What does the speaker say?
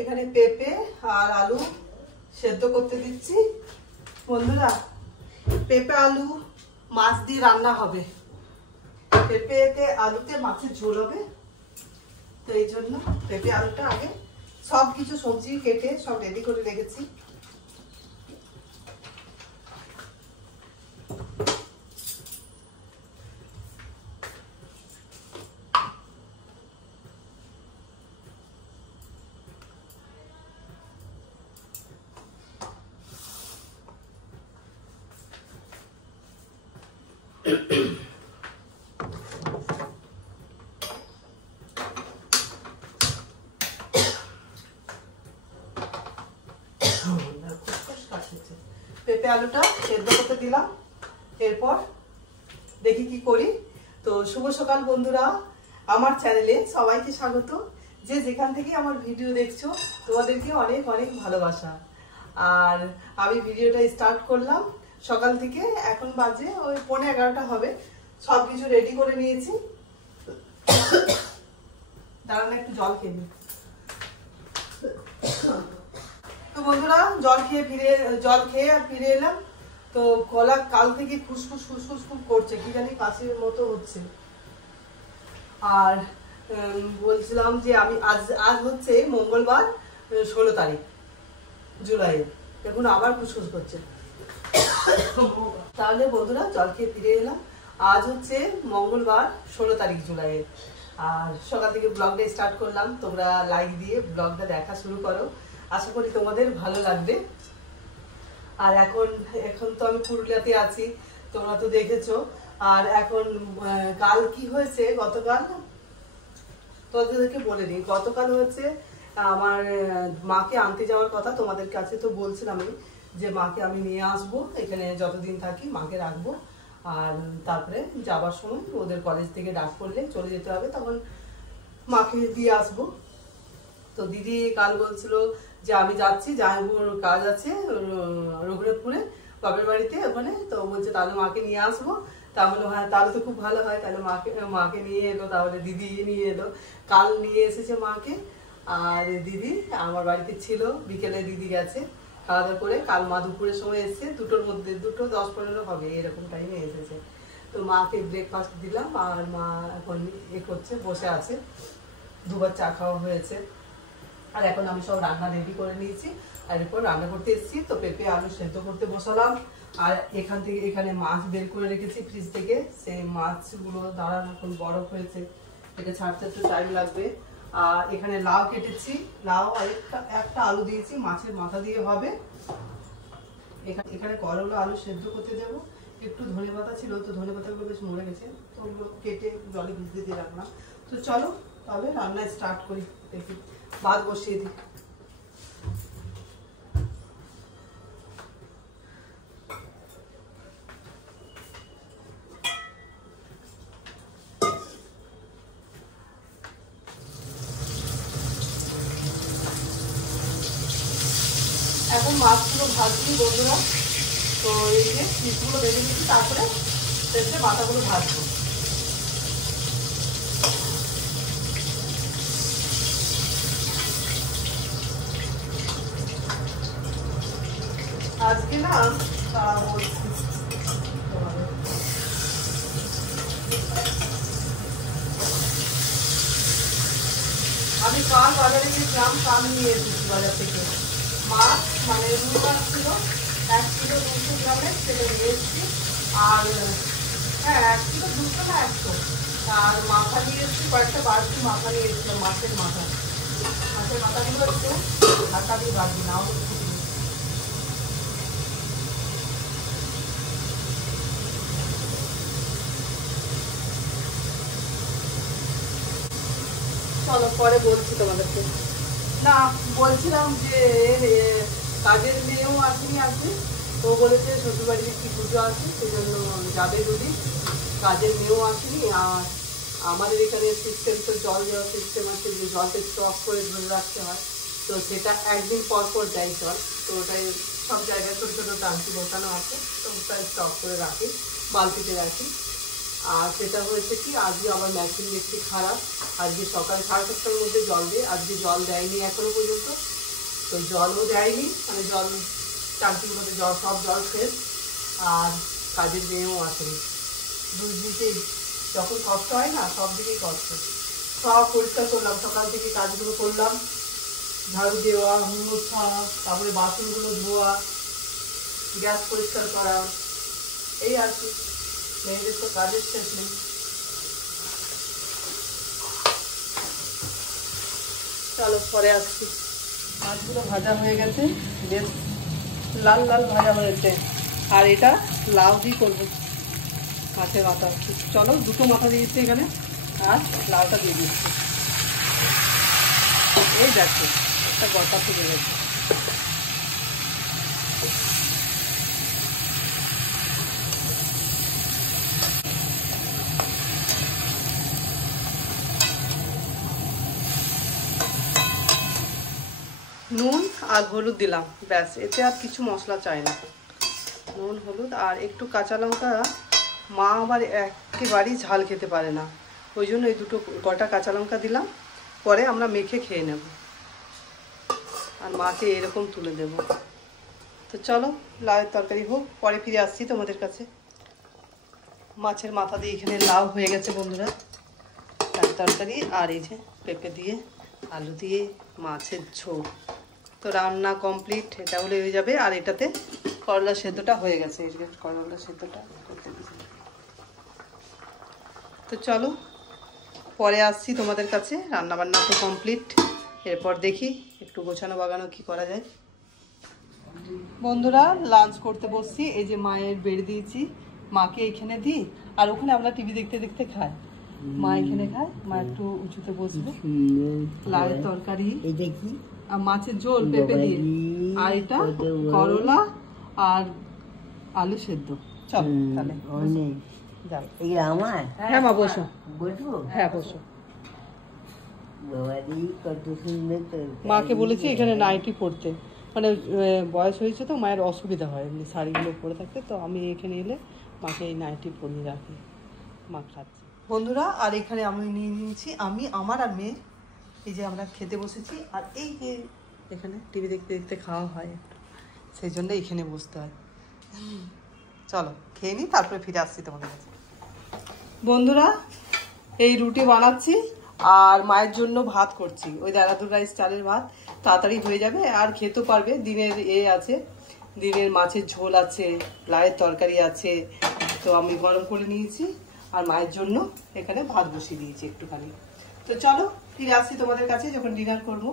এখানে পেঁপে আর আলু সেদ্ধ করতে দিচ্ছি। বন্ধুরা, পেঁপে আলু মাছ দিয়ে রান্না হবে, পেঁপেতে আলুতে মাছের ঝোল হবে। তো এই জন্য পেঁপে আলুটা আগে সব কিছু সবজি কেটে সব রেডি করে রেখেছি। পেঁপে আলুটা সেদ্ধ করতে দিলাম, এরপর দেখি কি করি। তো শুভ সকাল বন্ধুরা, আমার চ্যানেলে সবাইকে স্বাগত। যে যেখান থেকে আমার ভিডিও দেখছো তোমাদেরকে অনেক অনেক ভালোবাসা। আর আমি ভিডিওটা স্টার্ট করলাম সকাল থেকে, এখন বাজে ওই 11:30 হবে। সব কিছু রেডি করে নিয়েছি। দাঁড়ান একটু জল খেয়ে নিই। তো বন্ধুরা, জল খেয়ে আর ফিরে এলাম। তো গলা কাল থেকে ফুসফুস ফুসফুস খুব করছে, কি জানি কাশির মতো হচ্ছে। আর বলছিলাম যে আমি আজ হচ্ছে মঙ্গলবার 16 তারিখ জুলাইয়ের, এখন আবার ফুসফুস করছে। তাহলে বন্ধুরা, জল খেয়ে ফিরে এলাম। আজ হচ্ছে মঙ্গলবার 16 তারিখ জুলাইয়ের। আর সকাল থেকে ব্লগটা স্টার্ট করলাম। তোমরা লাইক দিয়ে ব্লগটা দেখা শুরু করো, আশা করি তোমাদের ভালো লাগবে। আর এখন তো আমি পুরুলিয়াতে আছি, তোমরা তো দেখেছো। আর এখন কাল কি হয়েছে, গতকাল তোমাদেরকে বলে দিই। গতকাল হচ্ছে আমার মাকে আনতে যাওয়ার কথা, তোমাদের কাছে তো বলছিলাম আমি যে মাকে আমি নিয়ে আসবো, এখানে যতদিন থাকি মাকে রাখবো। আর তারপরে যাবার সময় ওদের কলেজ থেকে ডাক করলে চলে যেতে হবে, তখন মাকে দিয়ে আসবো। তো দিদি কাল বলছিল যে আমি যাচ্ছি, জামাইবাবুর কাজ আছে রঘুনাথপুরে বাপের বাড়িতে ওখানে। তো বলছে তাহলে মাকে নিয়ে আসবো। তাহলে হ্যাঁ, তাহলে তো খুব ভালো হয়। তাহলে মাকে নিয়ে এলো, তাহলে দিদি নিয়ে এলো। কাল নিয়ে এসেছে মাকে। আর দিদি আমার বাড়িতে ছিল, বিকেলে দিদি গেছে খাওয়া দাওয়া করে। কাল মা দুপুরের সময় এসেছে, 2টোর মধ্যে, 2টো 10-15 হবে এরকম টাইমে এসেছে। তো মাকে ব্রেকফাস্ট দিলাম, আর মা এখন করছে, বসে আছে। 2বার চা খাওয়া হয়েছে। আর এখন আমি সব রান্না রেডি করে নিয়েছি, আর এরপর রান্না করতে এসেছি। তো পেঁপে আলু সেদ্ধ করতে বসালাম। আর এখানে মাছ বের করে রেখেছি ফ্রিজ থেকে। সেই মাছগুলো দাঁড়ান, এখন বরফ হয়েছে, এটা ছাড়তে একটু টাইম লাগবে। আর এখানে লাউ কেটেছি, লাউ আর একটা আলু দিয়েছি, মাছের মাথা দিয়ে হবে। এখানে করলা আলু সেদ্ধ করতে দেবো। একটু ধনেপাতা ছিল, তো ধনেপাতাগুলো বেশ মরে গেছে, তো ওগুলো কেটে জলে ভিজতে দিয়ে রাখলাম। তো চলো তাহলে রান্না স্টার্ট করি। দেখি ভাত বসিয়ে দিই। এখন মাছগুলো ভাজছি বন্ধুরা। তো এদিকে পিসগুলো বেঁধে দিচ্ছি, তারপরে পেঁপে মাথাগুলো ভাজবো। আজকে না বলছি, আমি কাল বাজারে গিয়েছিলাম, কাল নিয়ে এসেছি বাজার থেকে মাছ, মানে রুই মাছ ছিল 1 কিলো 200 গ্রামের, সেটা নিয়ে এসেছি। আর হ্যাঁ, 1 কিলো 200 না 100। আর মাথা নিয়ে এসেছি, কয়েকটা বাড়তি মাথা নিয়ে এসেছিলাম, মাছের মাথাগুলো একটু ঢাকা দিয়ে বাড়বি, নাও চলো পরে বলছি তোমাদেরকে। না, বলছিলাম যে কাজের মেয়েও আসেনি আজকে। তো বলেছে শ্বশুরবাড়িতে কি পুজো আছে, সেই জন্য যাবে যদি। কাজের মেয়েও আসেনি। আর আমাদের এখানে সিস্টেম তো জল দেওয়ার সিস্টেম আছে, যে জলটা স্টক করে ধরে রাখতে হয়। তো সেটা একদিন পর পর দেয় জল। তো ওটাই সব জায়গায় ছোটো ছোটো টাঙ্কি বসানো আছে, তো ওটা স্টক করে রাখি, বালতিতে রাখি। আর সেটা হয়েছে কি, আজকে আমার মেশিন দেখতে খারাপ। আজকে সকাল 7:30টার মধ্যে জল দেয়, আজকে জল দেয়নি এখনো পর্যন্ত। তো জলও দেয়নি, মানে জল টাঙ্কির মধ্যে সব জল শেষ। আর কাজের মেয়েও আসেনি। দুদিকেই যখন কষ্ট হয় না, সব দিকেই কষ্ট। সব পরিষ্কার করলাম, সকাল থেকে কাজগুলো করলাম, ঝাড়ু দেওয়া, মোছা, তারপরে বাসনগুলো ধোয়া, গ্যাস পরিষ্কার করা, এই আর কি। মেয়েদের তো কাজের শেষ নেই। চলো পরে আসছি। মাছগুলো ভাজা হয়ে গেছে, বেশ লাল লাল ভাজা হয়েছে। আর এটা লাউ দিয়ে করবো, মাছের মাথা। চলো, দুটো মাথা দিয়েছি এখানে, আর লাউটা দিয়ে দিচ্ছি। এই দেখো একটা গটা থেকে গেছে। নুন আর হলুদ দিলাম, ব্যাস। এতে আর কিছু মশলা চাই না। নুন, হলুদ আর একটু কাঁচা লঙ্কা। মা আবার একেবারেই ঝাল খেতে পারে না, ওই জন্য এই দুটো গোটা কাঁচা লঙ্কা দিলাম। পরে আমরা মেখে খেয়ে নেব, আর মাকে এরকম তুলে দেব। তো চলো লাউয়ের তরকারি হোক, পরে ফিরে আসছি তোমাদের কাছে। মাছের মাথা দিয়ে এখানে লাউ হয়ে গেছে বন্ধুরা, লাউয়ের তরকারি। আর এই যে পেঁপে দিয়ে, আলু দিয়ে মাছের ঝোল। তো রান্না কমপ্লিট, এটা হলে হয়ে যাবে। আর এটাতে করলা সেদ্ধটা হয়ে গেছে, এই যে করলা সেদ্ধটা করতে দিয়েছি। তো চলো পরে আসছি তোমাদের কাছে। রান্নাবান্না তো কমপ্লিট, এরপর দেখি একটু গোছানো বাগানো কি করা যায়। বন্ধুরা লাঞ্চ করতে বসছি। এই যে মায়ের বেড়ে দিয়েছি, মাকে এখানে দিই, আর ওখানে আমরা টিভি দেখতে দেখতে খাই। মা এখানে খায়, মা একটু উঁচুতে বসবে। লাউয়ের তরকারি, এটা কি, আর মাছের ঝোল পেঁপে দিয়ে, আর এটা করলা আর আলু সেদ্ধ। চল তাহলে আমার। হ্যাঁ মা বসো, বসবো। হ্যাঁ বসো। মাকে বলেছি এখানে নাইটি পরতে, মানে বয়স হয়েছে তো মায়ের অসুবিধা হয় এমনি শাড়িগুলো পরে থাকতে। তো আমি এখানে এলে মাকে এই নাইটি পরিয়ে রাখি, মা খাচ্ছে। বন্ধুরা আর এখানে আমি নিয়ে নিয়েছি, আমি, আমার আর মেয়ে। এই যে আমরা খেতে বসেছি, আর এই যে এখানে টিভি দেখতে দেখতে খাওয়া হয়, সেই জন্য এখানে বসতে হয়। চলো খেয়ে নিই, তারপরে ফিরে আসছি তোমাদের কাছে। বন্ধুরা এই রুটি বানাচ্ছি, আর মায়ের জন্য ভাত করছি। ওই দেরাদুন রাইস চালের ভাত, তাড়াতাড়ি হয়ে যাবে, আর খেতে পারবে। দিনের আছে, দিনের মাছের ঝোল আছে, লাউয়ের তরকারি আছে। তো আমি গরম করে নিয়েছি, আর মায়ের জন্য এখানে ভাত বসিয়ে দিয়েছি একটুখানি। তো চলো ফিরে আসছি তোমাদের কাছে যখন ডিনার করবো।